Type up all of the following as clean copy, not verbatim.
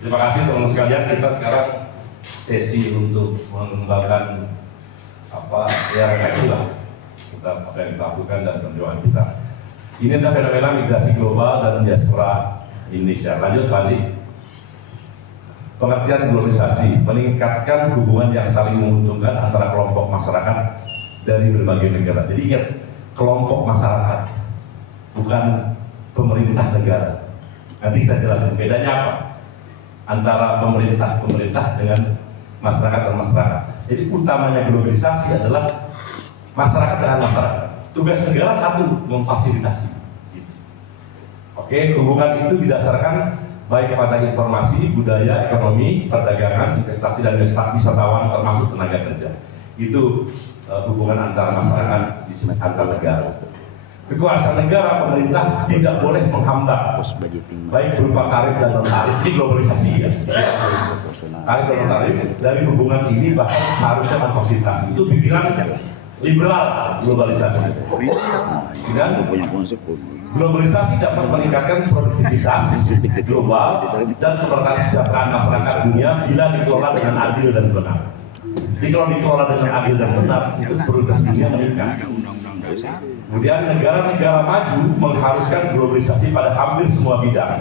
Terima kasih teman-teman sekalian. Kita sekarang sesi untuk mengembangkan refleksi lah kita apa yang kita lakukan dan perjuangan kita. Ini adalah fenomena migrasi global dan diaspora Indonesia. Lanjut balik. Pengertian globalisasi meningkatkan hubungan yang saling menguntungkan antara kelompok masyarakat dari berbagai negara. Jadi ingat, kelompok masyarakat, bukan pemerintah negara. Nanti saya jelasin bedanya apa antara pemerintah dengan masyarakat dan masyarakat. Jadi utamanya globalisasi adalah masyarakat dengan masyarakat. Tugas negara satu, memfasilitasi. Oke, hubungan itu didasarkan baik kepada informasi, budaya, ekonomi, perdagangan, investasi, dan wisatawan termasuk tenaga kerja. Itu hubungan antara masyarakat antar negara. Kekuasaan negara, pemerintah tidak boleh menghambat, baik berupa tarif dan non-tarif. Ini globalisasi ya. Tarif dan non-tarif dari hubungan ini bahkan seharusnya memfasilitasi. Itu pikiran liberal globalisasi. Dan globalisasi dapat meningkatkan produktivitas global dan kesejahteraan masyarakat dunia bila dikelola dengan adil dan benar. Jadi kalau dikelola dengan adil dan benar, itu produktivitas dunia meningkat. Kemudian negara-negara maju mengharuskan globalisasi pada hampir semua bidang,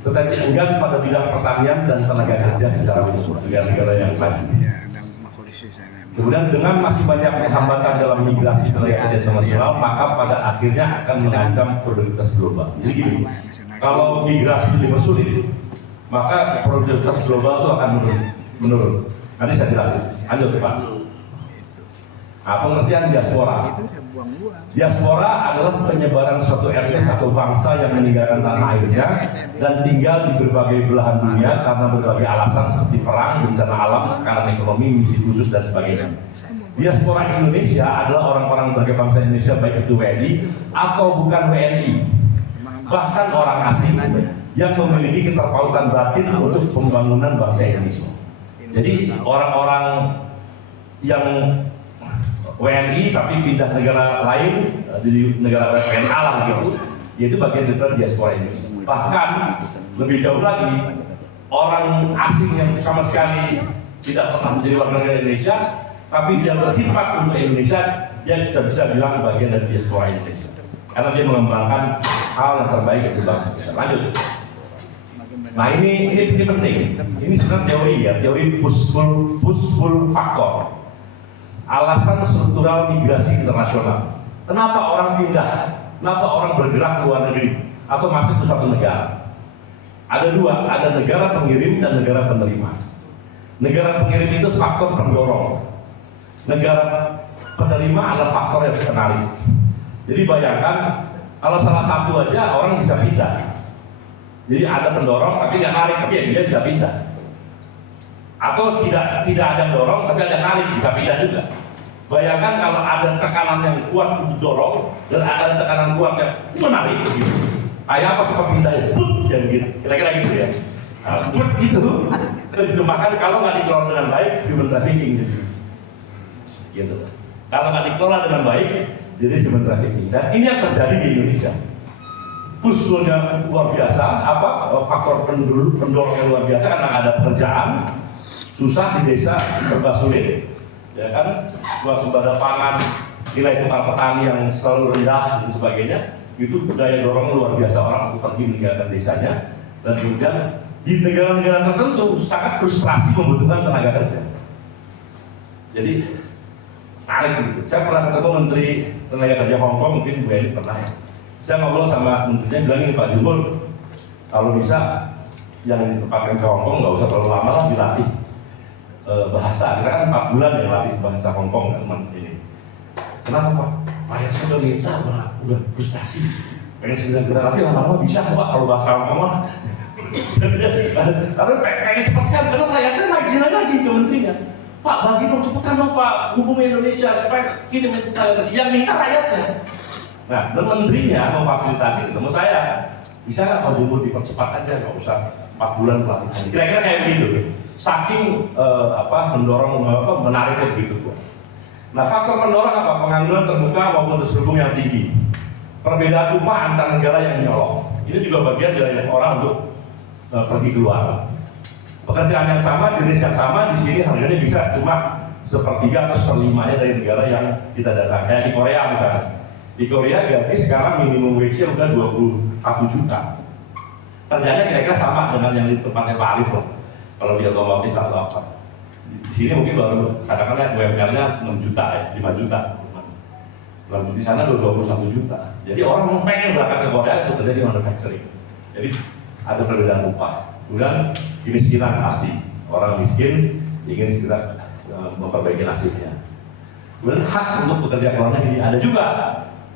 tetapi enggan pada bidang pertanian dan tenaga kerja secara umum negara-negara yang maju. Kemudian dengan masih banyaknya hambatan dalam migrasi tenaga kerja internasional, maka pada akhirnya akan mengancam produktivitas global. Jadi gini, kalau migrasi dipersulit, maka produktivitas global itu akan menurun. Nanti saya jelasin. Lanjut Pak. Pengertian diaspora. Diaspora adalah penyebaran suatu etnis atau bangsa yang meninggalkan tanah airnya dan tinggal di berbagai belahan dunia karena berbagai alasan seperti perang, bencana alam, tekanan ekonomi, misi khusus dan sebagainya. Diaspora Indonesia adalah orang-orang berbagai bangsa Indonesia, baik itu WNI atau bukan WNI, bahkan orang asing yang memiliki keterpautan batin untuk pembangunan bangsa Indonesia. Jadi orang-orang yang WNI tapi pindah negara lain, jadi negara WNI alam gitu, yaitu bagian dari diaspora ini. Bahkan lebih jauh lagi, orang asing yang sama sekali tidak pernah menjadi warga negara Indonesia, tapi dia berkhidmat untuk Indonesia, dia tidak bisa bilang bagian dari diaspora Indonesia, karena dia mengembangkan hal yang terbaik untuk bangsa kita. Lanjut. Nah ini penting. Ini sebenarnya teori ya, teori pushful factor. Alasan struktural migrasi internasional. Kenapa orang pindah? Kenapa orang bergerak ke luar negeri atau masuk ke suatu negara? Ada dua, ada negara pengirim dan negara penerima. Negara pengirim itu faktor pendorong. Negara penerima adalah faktor yang menarik. Jadi bayangkan kalau salah satu aja orang bisa pindah. Jadi ada pendorong tapi nggak narik, tapi dia bisa pindah. Atau tidak ada dorong tapi ada narik, bisa pindah juga. Bayangkan kalau ada tekanan yang kuat untuk dorong dan ada tekanan kuat yang menarik gitu. Kayak apa suka pindah ya? Ya begitu. Kira-kira gitu ya. Gitu. Terjemahkan kalau nggak dikelola dengan baik, human trafficking gitu. Gitu. Kalau nggak dikelola dengan baik, jadi human trafficking. Dan ini yang terjadi di Indonesia. Pushnya luar biasa, faktor pendorong yang luar biasa karena ada pekerjaan. Susah di desa, serba sulit, ya kan, swasembada pangan, nilai tukar petani yang selalu rendah dan sebagainya, itu daya dorong luar biasa orang untuk pergi meninggalkan desanya, dan kemudian di negara-negara tertentu sangat frustrasi membutuhkan tenaga kerja. Jadi tarik gitu. Saya pernah ketemu Menteri Tenaga Kerja Hong Kong, mungkin Bu Eli pernah ya. Saya ngobrol sama menterinya, bilang ini Pak Jumur, kalau bisa yang ditempatkan ke Hong Kong nggak usah terlalu lama lah dilatih. Bahasa, karena kan 4 bulan yang latih bahasa Hongkong kan ini. Kenapa Pak? Rakyat saya udah minta, udah frustasi. Pengen 9 bulan lagi lama-lama bisa Pak kalau bahasa Hongkong lah. Tapi pengen cepat sekali, karena rakyatnya lagi ke menterinya. Pak, bagi dong cepetan dong Pak, hubungi Indonesia supaya kirim yang minta rakyatnya. Nah, dan menterinya memfasilitasi ketemu saya. Bisa nggak Pak Jumur dipercepat aja, nggak usah 4 bulan pelatihan. Kira-kira kayak begitu. Saking menariknya begitu. Nah, faktor pendorong apa? Pengangguran terbuka maupun terselubung yang tinggi. Perbedaan upah antar negara yang menyolong. Ini juga bagian dari orang untuk pergi keluar. Pekerjaan yang sama, jenis yang sama, di sini harganya bisa cuma sepertiga atau seperlimanya dari negara yang kita datang. Kayak di Korea misalnya. Di Korea gaji sekarang minimum wage-nya udah 21 juta. Kerjanya kira-kira sama dengan yang di tempatnya Pak Arif loh. Kalau di otomotif atau apa. Di sini mungkin baru katakanlah UMR-nya 6 juta ya, 5 juta. Lalu di sana 21 juta. Jadi orang pengen berangkat ke Korea itu kerja di manufacturing. Jadi ada perbedaan upah. Kemudian kemiskinan pasti. Orang miskin ingin segera memperbaiki nasibnya. Kemudian hak untuk bekerja ke luar negeri ada juga.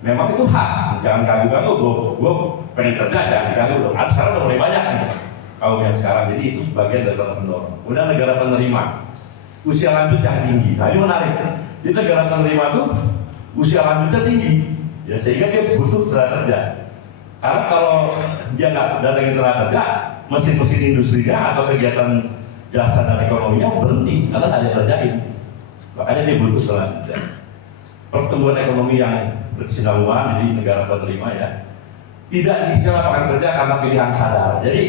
Memang itu hak. Jangan ganggu-ganggu. Gue pengen kerja, jangan diganggu dong. Sekarang udah mulai banyak kaum yang sekarang. Jadi itu bagian dari pendorong. Kemudian negara penerima. Usia lanjut yang tinggi. Nah ini menarik. Jadi negara penerima itu usia lanjutnya tinggi. Ya sehingga dia butuh tenaga kerja. Karena kalau dia nggak datangin tenaga kerja, mesin-mesin industrinya atau kegiatan jasa dan ekonominya berhenti karena nggak ada kerjain. Makanya dia butuh tenaga kerja. Pertumbuhan ekonomi yang berkesinambungan di negara penerima ya tidak diisi lapangan kerja karena pilihan sadar. Jadi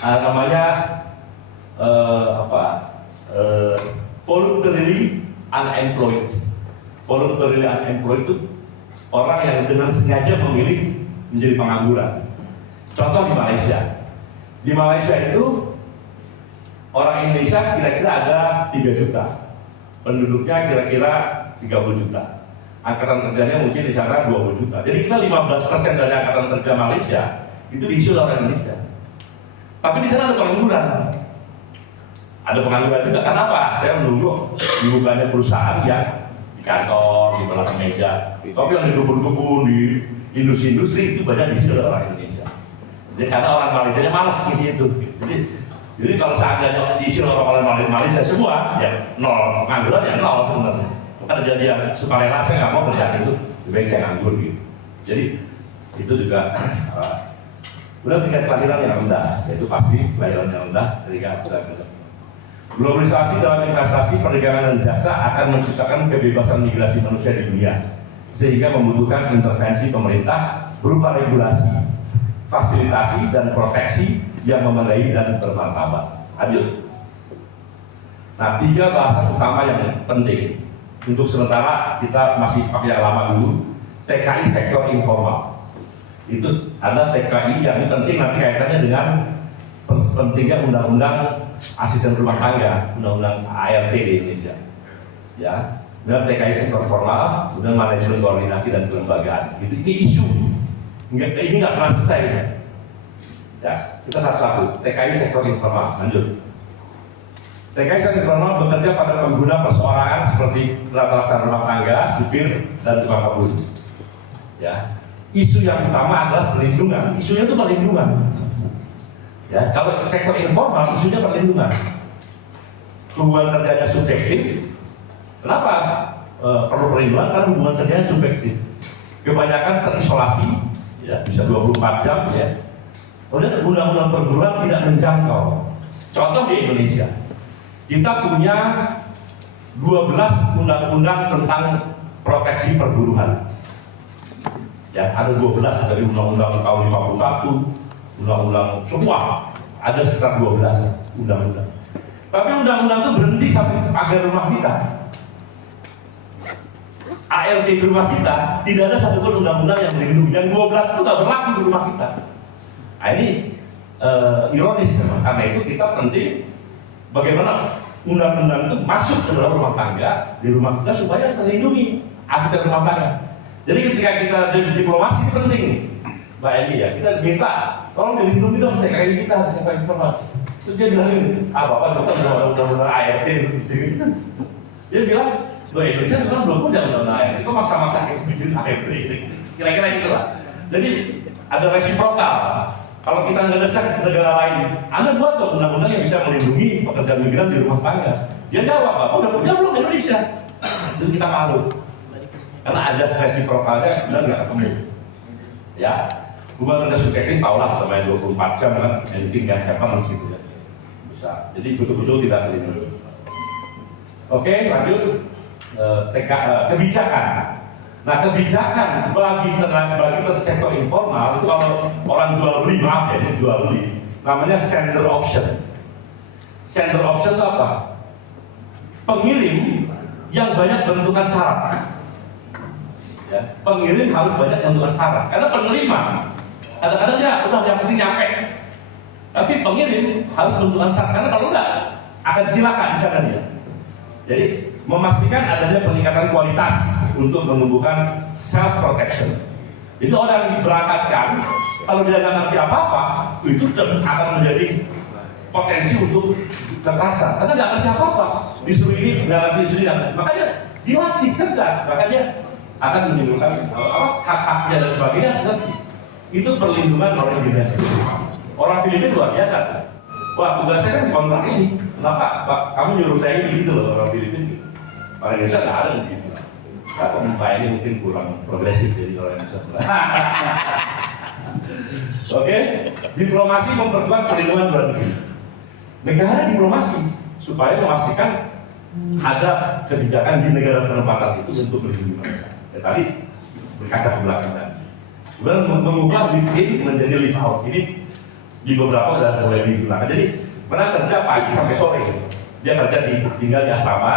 namanya voluntarily unemployed. Voluntarily unemployed itu orang yang dengan sengaja memilih menjadi pengangguran. Contoh di Malaysia. Di Malaysia itu orang Indonesia kira-kira ada 3 juta. Penduduknya kira-kira 30 juta. Angkatan kerjanya mungkin di sana 20 juta. Jadi kita 15% dari angkatan kerja Malaysia itu diisi oleh orang Indonesia. Tapi di sana ada pengangguran. Ada pengangguran juga. Kenapa? Saya menunggu dibukanya perusahaan yang di kantor, di belakang meja. Tapi yang di kebun-kebun, di industri-industri itu banyak diisi oleh orang Indonesia. Jadi karena orang Malaysia malas ngisi itu. Jadi kalau seandainya diisi oleh orang Malaysia semua, ya nol. Pengangguran ya nol sebenarnya. Bukan jadi yang sukarela, saya nggak mau kerjaan itu, lebih baik saya nganggur gitu. Jadi itu juga udah tingkat kelahiran yang rendah, yaitu pasti kelahiran yang rendah ketika kita kerja. Globalisasi dalam investasi, perdagangan dan jasa akan menciptakan kebebasan migrasi manusia di dunia, sehingga membutuhkan intervensi pemerintah berupa regulasi, fasilitasi dan proteksi yang memadai dan bermartabat. Lanjut. Nah, 3 bahasan utama yang penting. Untuk sementara kita masih pakai yang lama dulu. TKI sektor informal. Itu ada TKI yang penting nanti kaitannya dengan pentingnya undang-undang asisten rumah tangga, undang-undang ART di Indonesia. Ya, dan TKI sektor formal, kemudian manajemen koordinasi dan kelembagaan. Ini isu. Ini nggak pernah selesai. Ya, kita satu-satu. TKI sektor informal. Lanjut. TKI sektor informal bekerja pada pengguna perseorangan seperti latar rumah tangga, supir, dan tukang kebun. Ya, isu yang utama adalah perlindungan. Isunya itu perlindungan. Ya, kalau sektor informal isunya perlindungan. Hubungan kerjanya subjektif. Kenapa perlu perlindungan? Karena hubungan kerjanya subjektif. Kebanyakan terisolasi, ya bisa 24 jam ya. Kemudian undang-undang perburuan tidak menjangkau. Contoh di Indonesia. Kita punya 12 undang-undang tentang proteksi perburuan. Ya, ada 12 dari undang-undang tahun 51, undang-undang semua. Ada sekitar 12 undang-undang. Tapi undang-undang itu berhenti sampai pagar rumah kita. ART di rumah kita, tidak ada satupun undang-undang yang melindungi. Yang 12 itu nggak berlaku di rumah kita. Nah, ini ironis memang. Karena itu kita penting bagaimana undang-undang itu masuk ke dalam rumah tangga di rumah kita supaya terlindungi asisten rumah tangga. Jadi ketika kita diplomasi itu penting nih, Mbak Eni ya, kita minta tolong dilindungi dong TKI kita sampai informasi. Terus dia bilang ini, Bapak dokter undang-undang ART gitu. Dia bilang, loh Indonesia sekarang belum punya undang-undang ART, kok maksa-maksa kita bikin ART ini. Kira-kira itulah. Jadi ada resiprokal. Kalau kita nggak desak negara lain, Anda buat dong undang-undang yang bisa melindungi pekerja migran di rumah tangga. Dia jawab, Bapak udah punya belum Indonesia? Jadi kita malu. Karena ajas resiprokalnya sebenarnya nggak ketemu. Ya, hubungan kerja subjektif tahulah sampai 24 jam kan, yang penting nggak happen di situ ya. Bisa. Jadi betul-betul tidak terlindungi. Oke, lanjut. Kebijakan. Nah, kebijakan bagi sektor informal itu kalau orang jual beli, maaf ya, ini jual beli, namanya sender option. Sender option itu apa? Pengirim yang banyak menentukan syarat. Ya, pengirim harus banyak menentukan syarat. Karena penerima kadang-kadang dia udah yang penting nyampe. Tapi pengirim harus menentukan syarat. Karena kalau enggak akan silakan di sana dia. Jadi memastikan adanya peningkatan kualitas untuk menumbuhkan self protection. Jadi orang diberangkatkan, kalau dia nggak ngerti apa-apa, itu akan menjadi potensi untuk kekerasan. Karena nggak ngerti apa-apa, disuruh ini nggak ngerti, disuruh ini, makanya dilatih cerdas, makanya akan menimbulkan hak-haknya dan sebagainya. Itu perlindungan oleh dinas itu. Orang Filipina luar biasa. Wah, tugas saya kan di kontrak ini. Kenapa Pak, kamu nyuruh saya ini gitu loh, orang Filipina gitu. Orang Indonesia nggak ada gitu. Kalau muka ini mungkin kurang progresif jadi orang Indonesia. Oke, diplomasi memperkuat perlindungan luar negeri. Negara diplomasi supaya memastikan ada kebijakan di negara penempatan itu untuk melindungi mereka. Ya, tadi berkaca ke belakang tadi. Kemudian mengubah live in menjadi live out. Ini di beberapa sudah mulai digunakan. Jadi pernah kerja pagi sampai sore. Dia kerja tinggal di asrama,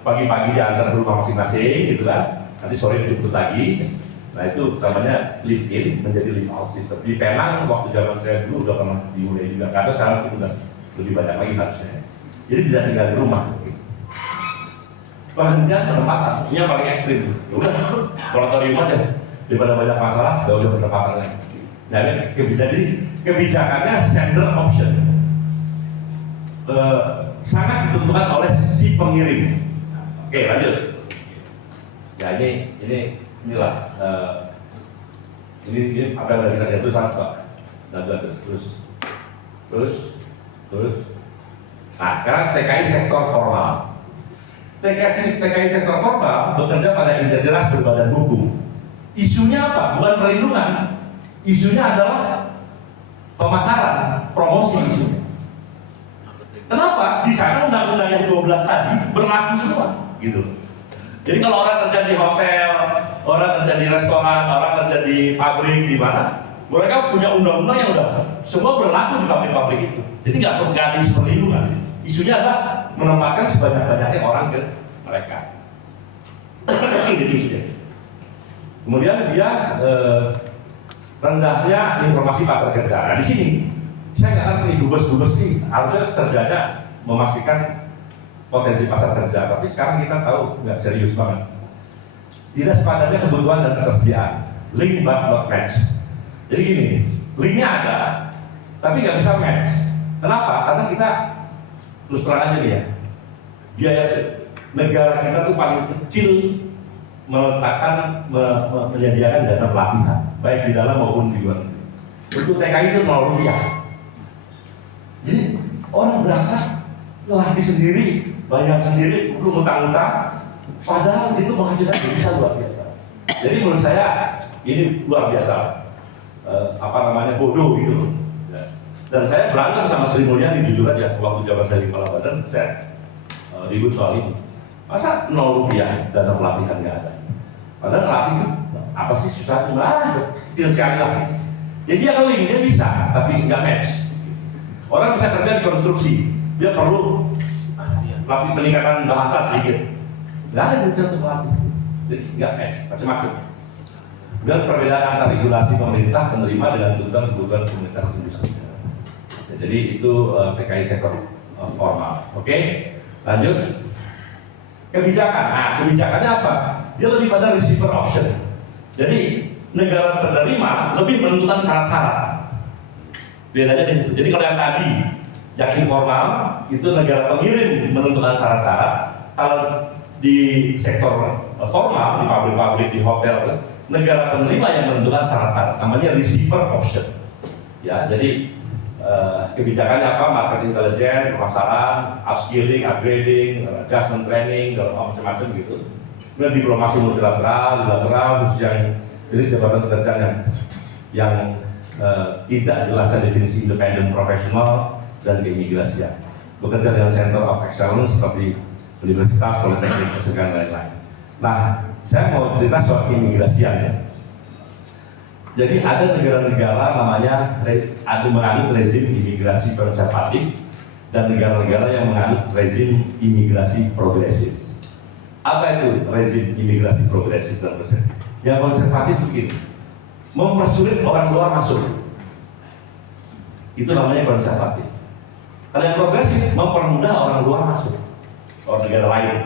pagi-pagi dia antar ke rumah masing-masing, gitu kan. Nanti sore dijemput lagi. Nah itu namanya live in menjadi live out system. Di Penang waktu zaman saya dulu udah pernah dimulai juga. Karena sekarang itu udah lebih banyak lagi harusnya. Jadi tidak tinggal di rumah. Penghentian penempatan, ini yang paling ekstrim. Ya udah, moratorium aja. Daripada banyak masalah, udah penempatan lagi. Nah, jadi kebijakannya sender option. Sangat ditentukan oleh si pengirim. Oke, lanjut. Ya inilah ini apa yang kita jatuh sangat Pak. Terus. Nah, sekarang TKI sektor formal. TKI sektor formal bekerja pada entitas berbadan hukum. Isunya apa? Bukan perlindungan. Isunya adalah pemasaran, promosi isunya. Kenapa? Di sana undang-undang yang 12 tadi berlaku semua, gitu. Jadi kalau orang kerja di hotel, orang kerja di restoran, orang kerja di pabrik, di mana, mereka punya undang-undang yang udah semua berlaku di pabrik-pabrik itu. Jadi nggak perlu ada isu perlindungan. Isunya adalah menempatkan sebanyak-banyaknya orang ke mereka. Jadi isunya. Kemudian dia rendahnya informasi pasar kerja. Nah di sini saya nggak ngerti dubes-dubes ini harusnya kerjanya memastikan potensi pasar kerja, tapi sekarang kita tahu nggak serius banget. Tidak sepadannya kebutuhan dan ketersediaan, link but not match. Jadi gini, linknya ada, tapi nggak bisa match. Kenapa? Karena kita terus terang aja nih ya, biaya negara kita tuh paling kecil meletakkan menyediakan dana pelatihan, baik di dalam maupun di luar negeri. Untuk TKI itu 0 rupiah. Jadi orang berangkat ngelatih sendiri, bayar sendiri, belum utang-utang, padahal itu menghasilkan devisa luar biasa. Jadi menurut saya ini luar biasa, bodoh gitu loh. Dan saya berantem sama Sri Mulyani jujur aja, waktu jabat dari Kepala Badan, saya ribut soal ini. Masa 0 rupiah dana pelatihan nggak ada? Padahal latih itu apa sih susahnya? Kecil sekali lah. Jadi dia link, dia bisa, tapi nggak match. Orang bisa kerja di konstruksi, dia perlu latih peningkatan bahasa sedikit. Nggak ada yang untuk latih, jadi nggak match, macam-macam. Dan perbedaan antara regulasi pemerintah penerima dengan tuntutan kebutuhan komunitas industri. Jadi itu TKI sektor formal. Oke, lanjut. Kebijakan. Nah, kebijakannya apa? Dia lebih pada receiver option. Jadi negara penerima lebih menentukan syarat-syarat. Bedanya di situ. Jadi kalau yang tadi yang informal itu negara pengirim menentukan syarat-syarat. Kalau di sektor formal, di pabrik-pabrik, di hotel, negara penerima yang menentukan syarat-syarat. Namanya receiver option. Ya, jadi kebijakannya apa? Market intelligence, pemasaran, upskilling, upgrading, adjustment training, dan macam-macam gitu. Kemudian diplomasi multilateral, bilateral, khusus yang jenis jabatan pekerjaan yang tidak jelasnya definisi independent profesional dan keimigrasian. Bekerja dengan center of excellence seperti universitas, politeknik, dan lain-lain. Nah, saya mau cerita soal keimigrasian ya. Jadi ada negara-negara namanya menganut rezim imigrasi konservatif dan negara-negara yang menganut rezim imigrasi progresif. Apa itu rezim imigrasi progresif dan konservatif? Yang konservatif begini, mempersulit orang luar masuk. Itu namanya konservatif. Kalau yang progresif mempermudah orang luar masuk, orang negara lain.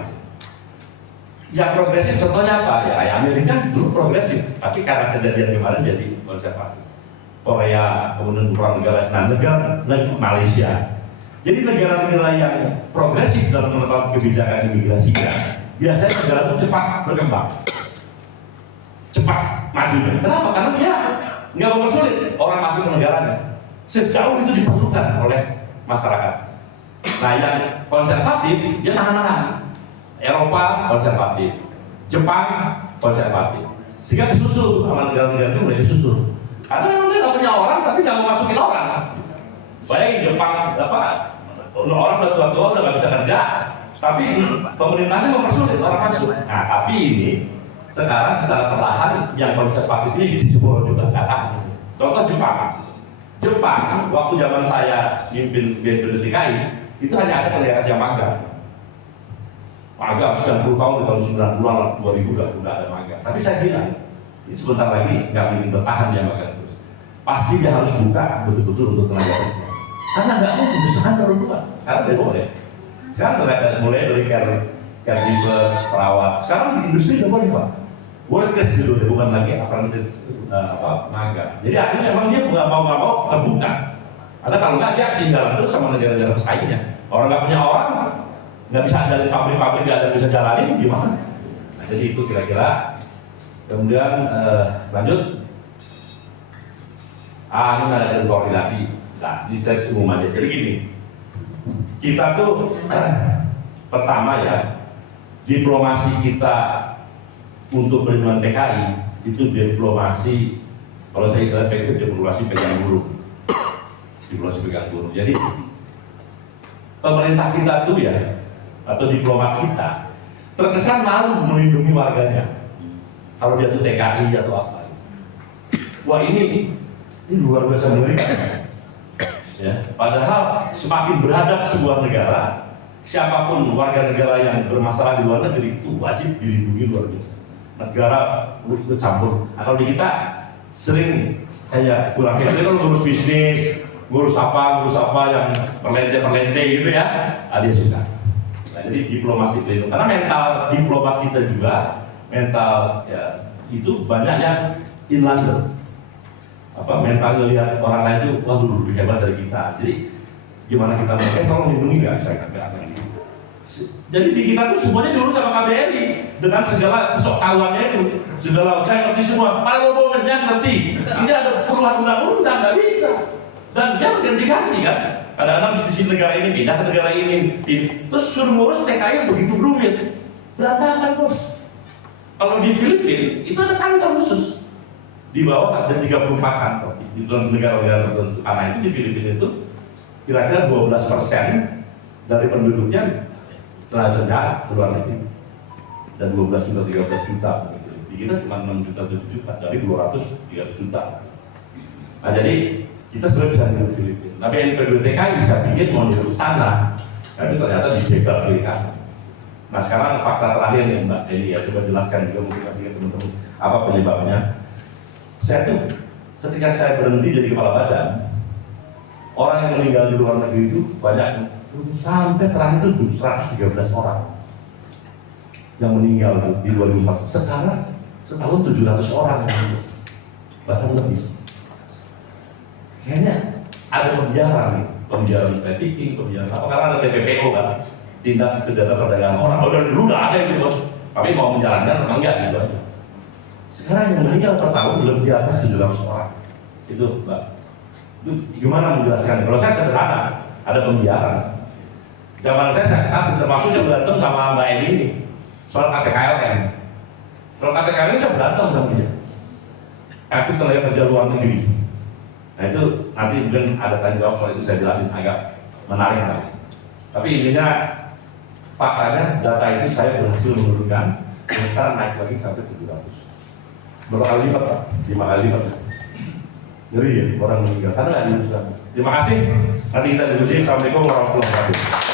Yang progresif contohnya apa? Ya kayak Amerika dulu progresif, tapi karena kejadian kemarin jadi konservatif. Korea, kemudian beberapa negara Malaysia. Jadi negara-negara yang progresif dalam menetapkan kebijakan imigrasinya, biasanya negara itu cepat berkembang, cepat maju. Kenapa? Karena dia nggak mempersulit orang masuk ke negaranya. Sejauh itu diperlukan oleh masyarakat. Nah, yang konservatif dia nahan-nahan. Eropa konservatif, Jepang konservatif, sehingga disusul sama negara-negara itu mulai disusul. Karena memang dia nggak punya orang, tapi nggak mau masukin orang. Bayangin Jepang, orang udah tua-tua udah nggak bisa kerja, tapi pemerintahnya mempersulit orang masuk. Nah, tapi ini sekarang secara perlahan yang konservatif ini dijebol juga. Contoh Jepang, waktu zaman saya mimpin BNPB DKI, itu hanya ada kelihatan jam magang. Magang 90 tahun di tahun 90-an, 2000 udah ada magang. Tapi saya bilang, ini sebentar lagi nggak mungkin bertahan dia magang terus. Pasti dia harus buka betul-betul untuk tenaga kerja. Karena nggak mungkin usaha terlalu tua. Sekarang udah boleh. Sekarang mulai dari caregivers, perawat. Sekarang di industri udah boleh Pak. Workers dulu, bukan lagi magang. Jadi akhirnya memang dia nggak mau terbuka. Karena kalau nggak dia tinggal terus sama negara-negara pesaingnya. Orang nggak punya orang, nggak bisa dari pabrik-pabrik nggak ada bisa jalanin gimana? Nah, jadi itu kira-kira. Kemudian lanjut. Ini ada koordinasi. Nah, ini saya umum aja. Jadi gini, kita tuh pertama ya, diplomasi kita untuk perlindungan TKI itu diplomasi, kalau saya istilah itu diplomasi pegang burung. Diplomasi pegang burung. Jadi pemerintah kita tuh ya, atau diplomat kita terkesan malu melindungi warganya kalau dia tuh TKI atau apa. Wah ini luar biasa mengerikan ya. Padahal semakin beradab sebuah negara, siapapun warga negara yang bermasalah di luar negeri itu wajib dilindungi luar biasa. Negara ikut campur. Nah, kalau di kita sering kayak kurang kalau ngurus bisnis, ngurus apa yang perlente gitu ya, dia suka. Nah, jadi diplomasi itu karena mental diplomat kita juga mental ya itu banyak yang inlander. Mental ngelihat orang lain itu waduh lebih hebat dari kita. Jadi gimana kita mau tolong lindungi nggak saya katakan. Jadi di kita tuh semuanya diurus sama KBRI dengan segala kesoktahuannya itu, segala saya ngerti semua. Kalau mau ngerti, ini ada perubahan undang-undang nggak bisa. Dan dia ganti-ganti kan. Kadang-kadang di sini negara ini pindah ke negara ini. Terus suruh ngurus TKI yang begitu rumit, berantakan bos. Kalau di Filipina itu ada kantor khusus. Di bawah ada 34 kantor di negara-negara tertentu. Karena itu di Filipina itu kira-kira 12% dari penduduknya tenaga kerja ke luar negeri. Dan 12 juta, 13 juta. Di kita cuma 6 juta, 7 juta. Dari 200, 300 juta. Nah jadi kita sudah bisa di Filipina. Tapi NPB TKI bisa bikin mau di sana. Tapi ternyata dijegal kiri kanan. Nah sekarang fakta terakhir nih Mbak Eni ya, coba jelaskan juga mungkin nanti teman-teman apa penyebabnya. Saya tuh ketika saya berhenti jadi kepala badan, orang yang meninggal di luar negeri itu banyak, sampai terakhir itu 113 orang yang meninggal di 2004. Sekarang setahun 700 orang yang meninggal, bahkan lebih. Kayaknya ada pembiaran nih, pembiaran trafficking, pembiaran apa, karena ada TPPO kan, tindak pidana perdagangan orang. Oh dari dulu udah ada itu bos, tapi mau menjalankan memang enggak gitu aja. Sekarang yang meninggal per tahun lebih di atas 700 orang. Itu Mbak, itu gimana menjelaskan? Kalau saya sederhana, ada pembiaran. Zaman saya kan termasuk saya berantem sama Mbak Eni ini soal KTKLN. Soal KTKLN saya berantem sama dia. Aktif tenaga kerja luar negeri. Nah itu nanti mungkin ada tanya jawab soal itu, saya jelasin agak menarik lah. Tapi intinya faktanya data itu saya berhasil menurunkan, dan sekarang naik lagi sampai 700. Berapa kali lipat Pak? 5 kali lipat. 5 Ngeri ya orang meninggal karena nggak diuruskan. Terima kasih. Nanti kita diskusi. Assalamualaikum warahmatullahi wabarakatuh.